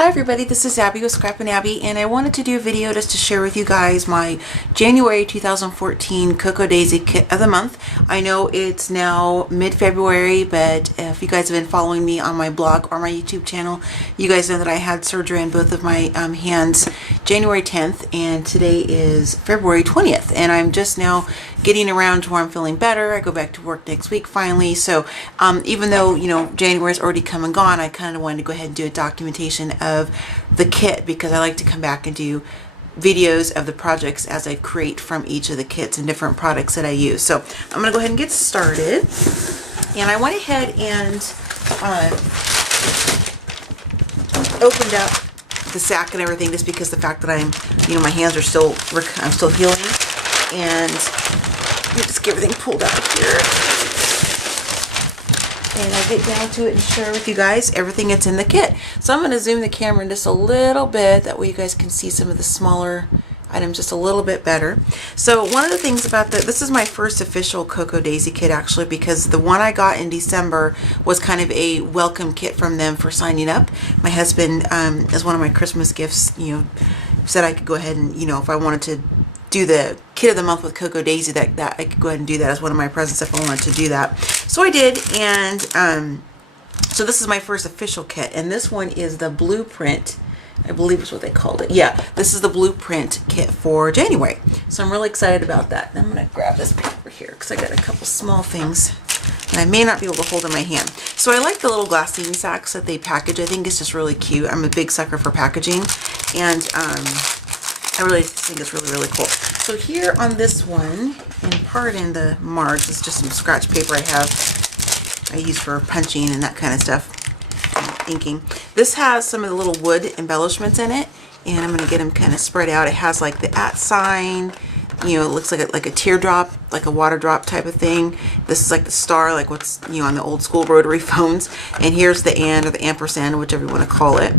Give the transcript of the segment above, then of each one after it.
Hi everybody, this is Abby with Scrappin' Abby, and I wanted to do a video just to share with you guys my January 2014 Cocoa Daisy Kit of the Month. I know it's now mid-February, but if you guys have been following me on my blog or my YouTube channel, you guys know that I had surgery on both of my hands January 10th, and today is February 20th, and I'm just now getting around to where I'm feeling better. I go back to work next week finally, so even though, you know, January's already come and gone, I kind of wanted to go ahead and do a documentation of the kit because I like to come back and do videos of the projects as I create from each of the kits and different products that I use. So I'm gonna go ahead and get started, and I went ahead and opened up the sack and everything just because the fact that I'm hands are still, I'm still healing, and let me just get everything pulled out here. And I'll get down to it and share with you guys everything that's in the kit. So I'm going to zoom the camera in just a little bit, that way you guys can see some of the smaller items just a little bit better. So one of the things about this is my first official Cocoa Daisy kit actually, because the one I got in December was kind of a welcome kit from them for signing up. My husband, as one of my Christmas gifts, said I could go ahead and, if I wanted to do the kit of the month with Cocoa Daisy, that I could go ahead and do that as one of my presents if I wanted to do that. So I did, and so this is my first official kit, and this one is the blueprint, I believe is what they called it. Yeah, this is the blueprint kit for January. So I'm really excited about that. I'm gonna grab this paper here because I got a couple small things that I may not be able to hold in my hand. So I like the little glassine sacks that they package. I think it's just really cute. I'm a big sucker for packaging, and I really think it's really, really cool. So here on this one, and pardon the marks, it's just some scratch paper I use for punching and that kind of stuff, inking. This has some of the little wood embellishments in it, and I'm going to get them kind of spread out. It has like the @ sign, it looks like a teardrop, like a water drop type of thing. This is like the star, like what's on the old school rotary phones. And here's the and or the ampersand, whichever you want to call it,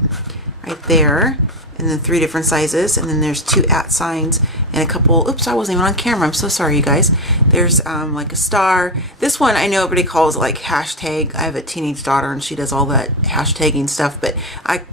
right there. And then 3 different sizes, and then there's 2 @ signs and a couple, oops, I wasn't even on camera, I'm so sorry you guys. There's like a star. This one I know everybody calls like hashtag. I have a teenage daughter and she does all that hashtagging stuff, but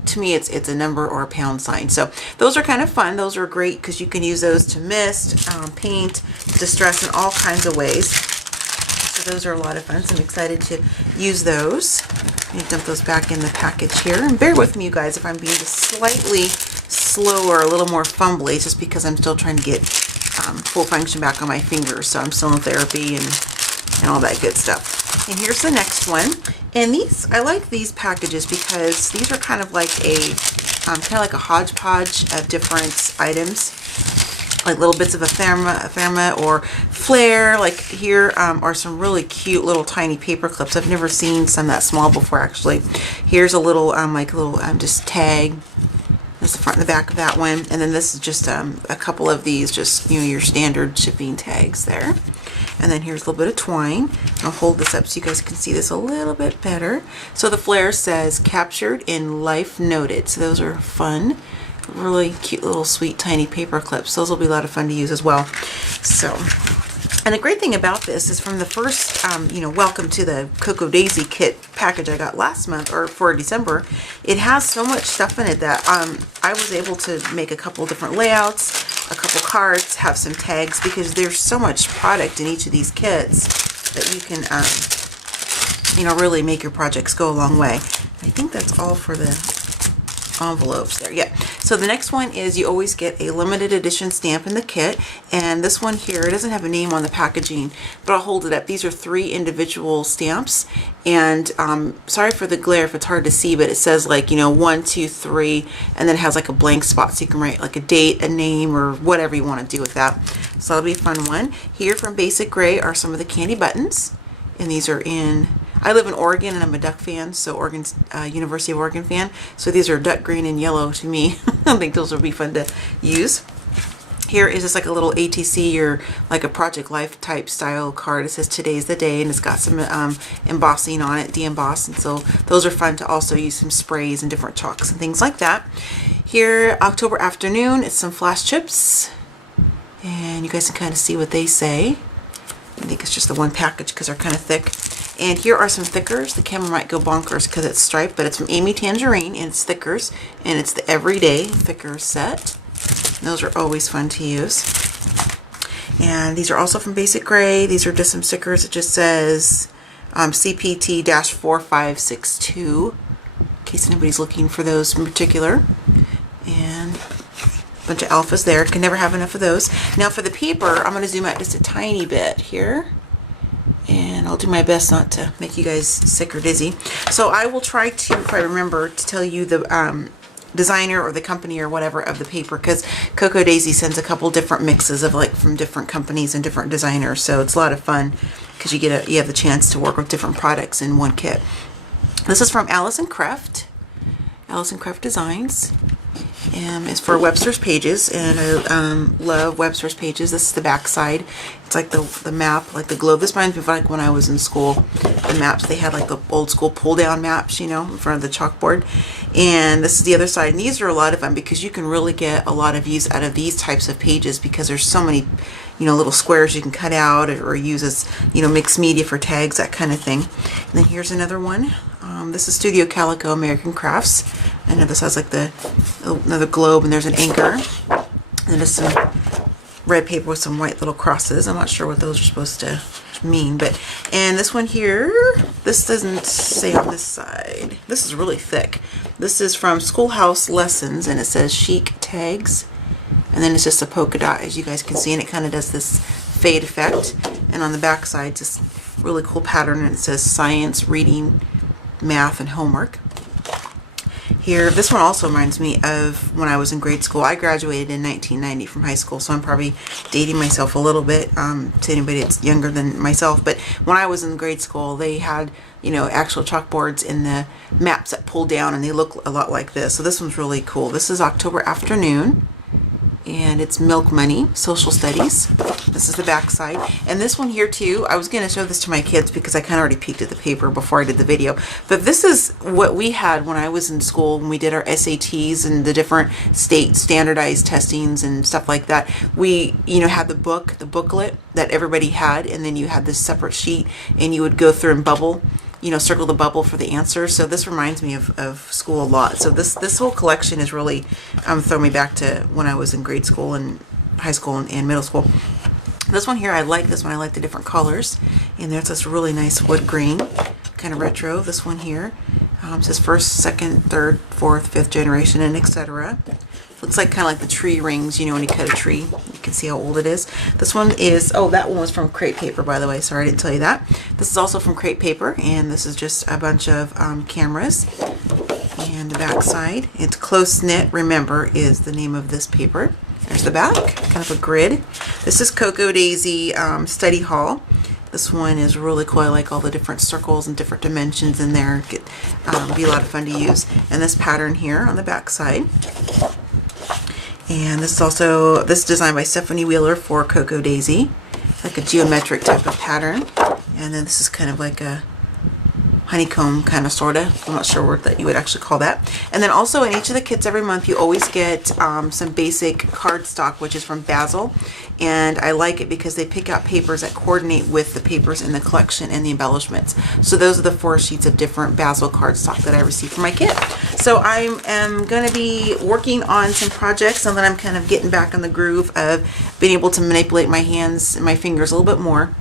to me it's a number or a pound sign. So those are kind of fun. Those are great because you can use those to mist, paint, distress in all kinds of ways. So those are a lot of fun, so I'm excited to use those. Let me dump those back in the package here, and bear with me you guys if I'm being just slightly slower, a little more fumbly. It's just because I'm still trying to get full function back on my fingers, so I'm still in therapy and all that good stuff. And here's the next one, and I like these packages because these are kind of like a hodgepodge of different items, like little bits of ephemera or flair. Like here are some really cute little tiny paper clips. I've never seen some that small before actually. Here's a little just tag. That's the front and the back of that one, and then this is just a couple of these, just your standard shipping tags there. And then here's a little bit of twine. I'll hold this up so you guys can see this a little bit better. So the flare says captured in life noted. So those are fun, really cute little sweet tiny paper clips. Those will be a lot of fun to use as well. So, and the great thing about this is from the first, welcome to the Cocoa Daisy kit package I got last month, or for December, it has so much stuff in it that I was able to make a couple different layouts, a couple cards, have some tags, because there's so much product in each of these kits that you can, really make your projects go a long way. I think that's all for the envelopes there. Yeah. So the next one is you always get a limited edition stamp in the kit, and this one here, it doesn't have a name on the packaging, but I'll hold it up. These are 3 individual stamps, and sorry for the glare if it's hard to see, but it says like 1, 2, 3, and then it has like a blank spot so you can write like a date, a name, or whatever you want to do with that. So that'll be a fun one. Here from Basic Gray are some of the candy buttons, and these are in, I live in Oregon and I'm a Duck fan, so Oregon's University of Oregon fan. So these are duck green and yellow to me. I think those will be fun to use. Here is just like a little ATC or like a Project Life type style card. It says today's the day, and it's got some embossing on it, de-embossed, and so those are fun to also use some sprays and different chalks and things like that. Here, October afternoon, it's some flash chips, and you guys can kind of see what they say. I think it's just the one package because they're kind of thick. And here are some thickers. The camera might go bonkers because it's striped, but it's from Amy Tangerine, and it's thickers, and it's the Everyday Thickers set. Those are always fun to use. And these are also from Basic Gray. These are just some stickers. It just says CPT-4562, in case anybody's looking for those in particular. And a bunch of alphas there. Can never have enough of those. Now for the paper, I'm going to zoom out just a tiny bit here. And I'll do my best not to make you guys sick or dizzy. So I will try to, if I remember, to tell you the designer or the company or whatever of the paper, because Cocoa Daisy sends a couple different mixes of like from different companies and different designers. So it's a lot of fun because you have the chance to work with different products in one kit. This is from Alison Kreft. Alison Kreft Designs. It's for Webster's Pages, and I love Webster's Pages. This is the back side. It's like the map, like the globe. This reminds me of like when I was in school. The maps, they had like the old school pull down maps, you know, in front of the chalkboard. And this is the other side. And these are a lot of fun because you can really get a lot of use out of these types of pages because there's so many, you know, little squares you can cut out or use as, you know, mixed media for tags, that kind of thing. And then here's another one. This is Studio Calico American Crafts. I know this has like another globe, and there's an anchor. And then just some red paper with some white little crosses. I'm not sure what those are supposed to mean, and this one here, this doesn't say on this side. This is really thick. This is from Schoolhouse Lessons, and it says Chic Tags. And then it's just a polka dot, as you guys can see, and it kind of does this fade effect. And on the back side, just really cool pattern, and it says Science, Reading, Math, and Homework. Here, this one also reminds me of when I was in grade school. I graduated in 1990 from high school, so I'm probably dating myself a little bit to anybody that's younger than myself. But when I was in grade school, they had, you know, actual chalkboards in the maps that pull down, and they look a lot like this. So this one's really cool. This is October Afternoon, and it's Milk Money, Social Studies. This is the back side. And this one here too, I was going to show this to my kids because I kind of already peeked at the paper before I did the video. But this is what we had when I was in school, when we did our SATs and the different state standardized testings and stuff like that. We, you know, had the booklet that everybody had, and then you had this separate sheet, and you would go through and bubble, you know, circle the bubble for the answers. So this reminds me of school a lot. So this whole collection is really throwing me back to when I was in grade school and high school and middle school. This one here, I like this one. I like the different colors. And there's this really nice wood green, kind of retro. This one here says first, second, third, fourth, fifth generation, and etc. Looks like kind of like the tree rings, you know, when you cut a tree. You can see how old it is. This one is, oh, that one was from Crate Paper, by the way. Sorry, I didn't tell you that. This is also from Crate Paper, and this is just a bunch of cameras. And the back side, it's Close Knit Remember is the name of this paper. There's the back, kind of a grid. This is Cocoa Daisy Study Hall. This one is really cool. I like all the different circles and different dimensions in there. Be a lot of fun to use. And this pattern here on the back side. And this is also, this is designed by Stephanie Wheeler for Cocoa Daisy. Like a geometric type of pattern. And then this is kind of like a honeycomb kind of sorta. I'm not sure what that you would actually call that. And then also in each of the kits every month you always get some basic cardstock, which is from Basil, and I like it because they pick out papers that coordinate with the papers in the collection and the embellishments. So those are the 4 sheets of different Basil cardstock that I received for my kit. So I am going to be working on some projects, and then I'm kind of getting back in the groove of being able to manipulate my hands and my fingers a little bit more.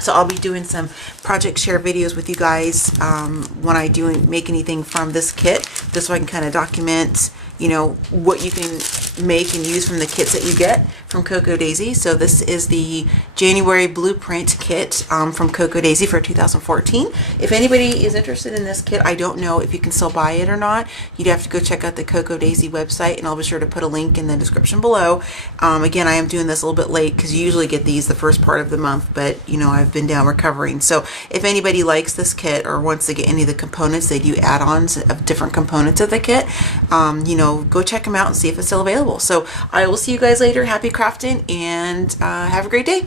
So I'll be doing some project share videos with you guys when I make anything from this kit, just so I can kind of document, you know, what you can make and use from the kits that you get from Cocoa Daisy. So this is the January Blueprint kit from Cocoa Daisy for 2014. If anybody is interested in this kit, I don't know if you can still buy it or not. You'd have to go check out the Cocoa Daisy website, and I'll be sure to put a link in the description below. Again, I am doing this a little bit late because you usually get these the first part of the month, but you know, I've been down recovering. So if anybody likes this kit or wants to get any of the components, they do add-ons of different components of the kit. You know, go check them out and see if it's still available. So I will see you guys later. Happy crafting, and have a great day.